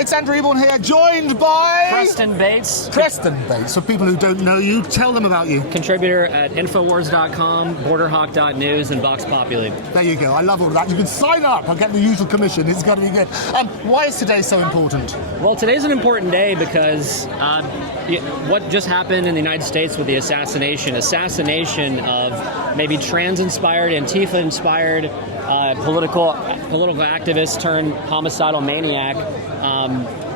It's Andrew Eborn here, joined by... Preston Bates. Preston Bates. For people who don't know you, tell them about you. Contributor at Infowars.com, BorderHawk.news, and Vox Populi. There you go. I love all of that. You can sign up and get the usual commission. It's got to be good. Why is today so important? Well, today's an important day because what just happened in the United States with the assassination of maybe trans-inspired, Antifa-inspired political activist turned homicidal maniac,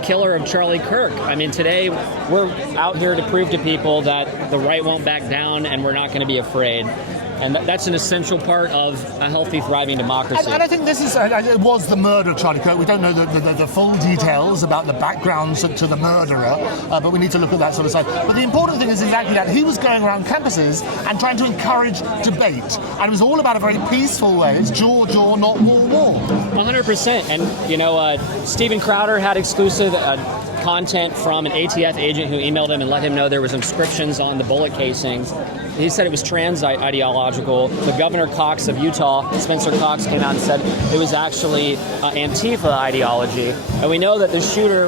killer of Charlie Kirk. I mean, today we're out here to prove to people that the right won't back down and we're not going to be afraid. And that's an essential part of a healthy, thriving democracy. And I think this is, it was the murder of Charlie Kirk. We don't know the full details about the background to the murderer, but we need to look at that sort of side. But the important thing is exactly that. He was going around campuses and trying to encourage debate. And it was all about a very peaceful way. It's jaw, not war. 100%. And, you know, Steven Crowder had exclusive content from an ATF agent who emailed him and let him know there was inscriptions on the bullet casings. He said it was trans ideological. The Governor Cox of Utah, Spencer Cox, came out and said it was actually Antifa ideology. And we know that the shooter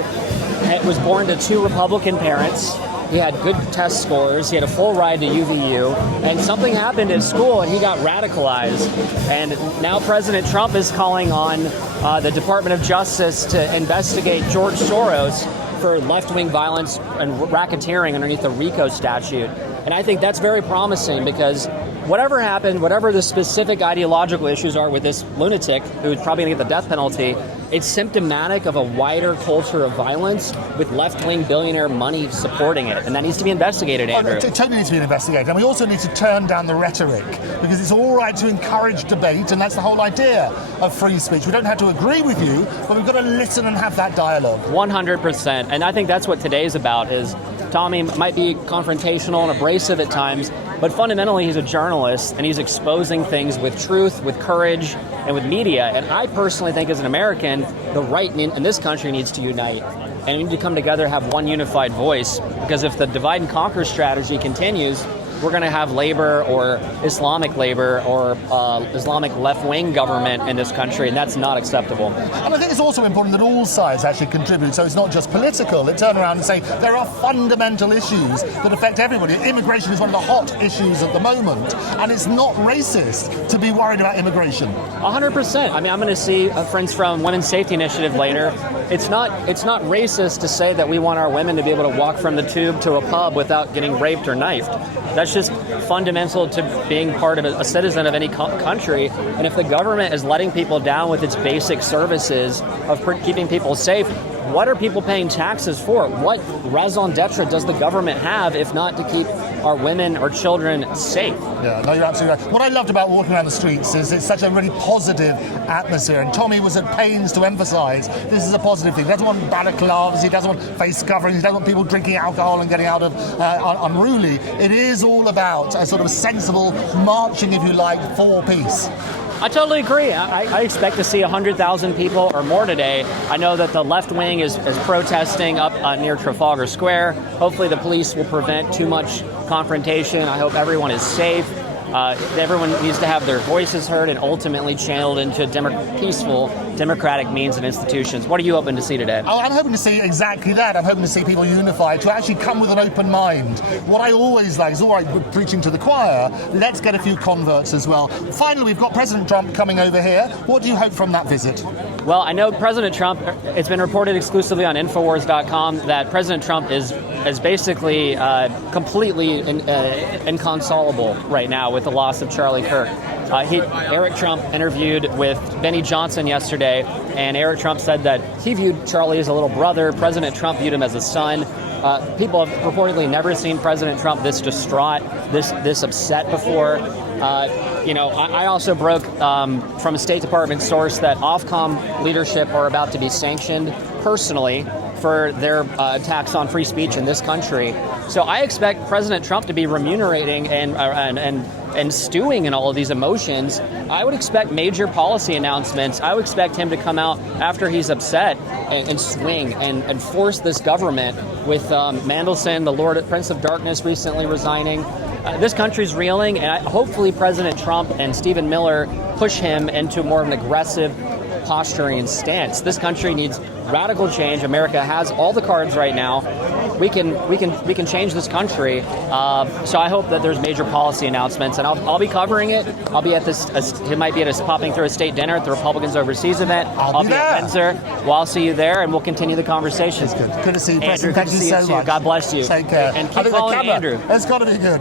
was born to two Republican parents. He had good test scores. He had a full ride to UVU. And something happened at school and he got radicalized. And now President Trump is calling on the Department of Justice to investigate George Soros for left-wing violence and racketeering underneath the RICO statute. And I think that's very promising because whatever happened, whatever the specific ideological issues are with this lunatic who's probably going to get the death penalty, it's symptomatic of a wider culture of violence with left-wing billionaire money supporting it. And that needs to be investigated, Andrew. It totally needs to be investigated. And we also need to turn down the rhetoric because it's all right to encourage debate, and that's the whole idea of free speech. We don't have to agree with you, but we've got to listen and have that dialogue. 100%. And I think that's what today's about is Tommy might be confrontational and abrasive at times, but fundamentally he's a journalist and he's exposing things with truth, with courage, and with media. And I personally think as an American, the right in this country needs to unite. And we need to come together, have one unified voice, because if the divide and conquer strategy continues, we're going to have labor or Islamic labor or Islamic left-wing government in this country, and that's not acceptable. And I think it's also important that all sides actually contribute, so it's not just political. They turn around and say there are fundamental issues that affect everybody. Immigration is one of the hot issues at the moment, and it's not racist to be worried about immigration. 100%. I mean, I'm going to see friends from Women's Safety Initiative later. It's not racist to say that we want our women to be able to walk from the tube to a pub without getting raped or knifed. That's just fundamental to being part of a citizen of any country. And if the government is letting people down with its basic services of keeping people safe, what are people paying taxes for? What raison d'etre does the government have if not to keep our women or children safe? Yeah, no, you're absolutely right. What I loved about walking around the streets is it's such a really positive atmosphere, and Tommy was at pains to emphasise this is a positive thing. He doesn't want balaclavas, he doesn't want face coverings, he doesn't want people drinking alcohol and getting out of unruly. It is all about a sort of sensible marching, if you like, for peace. I totally agree. I expect to see 100,000 people or more today. I know that the left wing is protesting up near Trafalgar Square. Hopefully the police will prevent too much confrontation. I hope everyone is safe. Everyone needs to have their voices heard and ultimately channeled into peaceful democratic means and institutions. What are you hoping to see today? I'm hoping to see exactly that. I'm hoping to see people unified, to actually come with an open mind. What I always like is, all right, preaching to the choir, let's get a few converts as well. Finally, we've got President Trump coming over here. What do you hope from that visit? Well, I know President Trump, it's been reported exclusively on Infowars.com that President Trump is basically completely inconsolable right now with the loss of Charlie Kirk. Eric Trump interviewed with Benny Johnson yesterday, and Eric Trump said that he viewed Charlie as a little brother. President Trump viewed him as a son. People have reportedly never seen President Trump this distraught, this upset before. I also broke from a State Department source that Ofcom leadership are about to be sanctioned personally for their attacks on free speech in this country. So I expect President Trump to be remunerating and stewing in all of these emotions. I would expect major policy announcements. I would expect him to come out after he's upset and swing and force this government with Mandelson, the Lord Prince of Darkness, recently resigning. This country's reeling, and hopefully President Trump and Stephen Miller push him into more of an aggressive posturing stance. This country needs radical change. America has all the cards right now. We can change this country. So I hope that there's major policy announcements, and I'll be covering it. I'll be at this. It might be at popping through a state dinner at the Republicans Overseas event. I'll be at Windsor. Well, I'll see you there, and we'll continue the conversation. Good to see you, Preston. Andrew, Thank good you to see so you too. much. God bless you. Take care. And keep following Andrew. It's got to be good.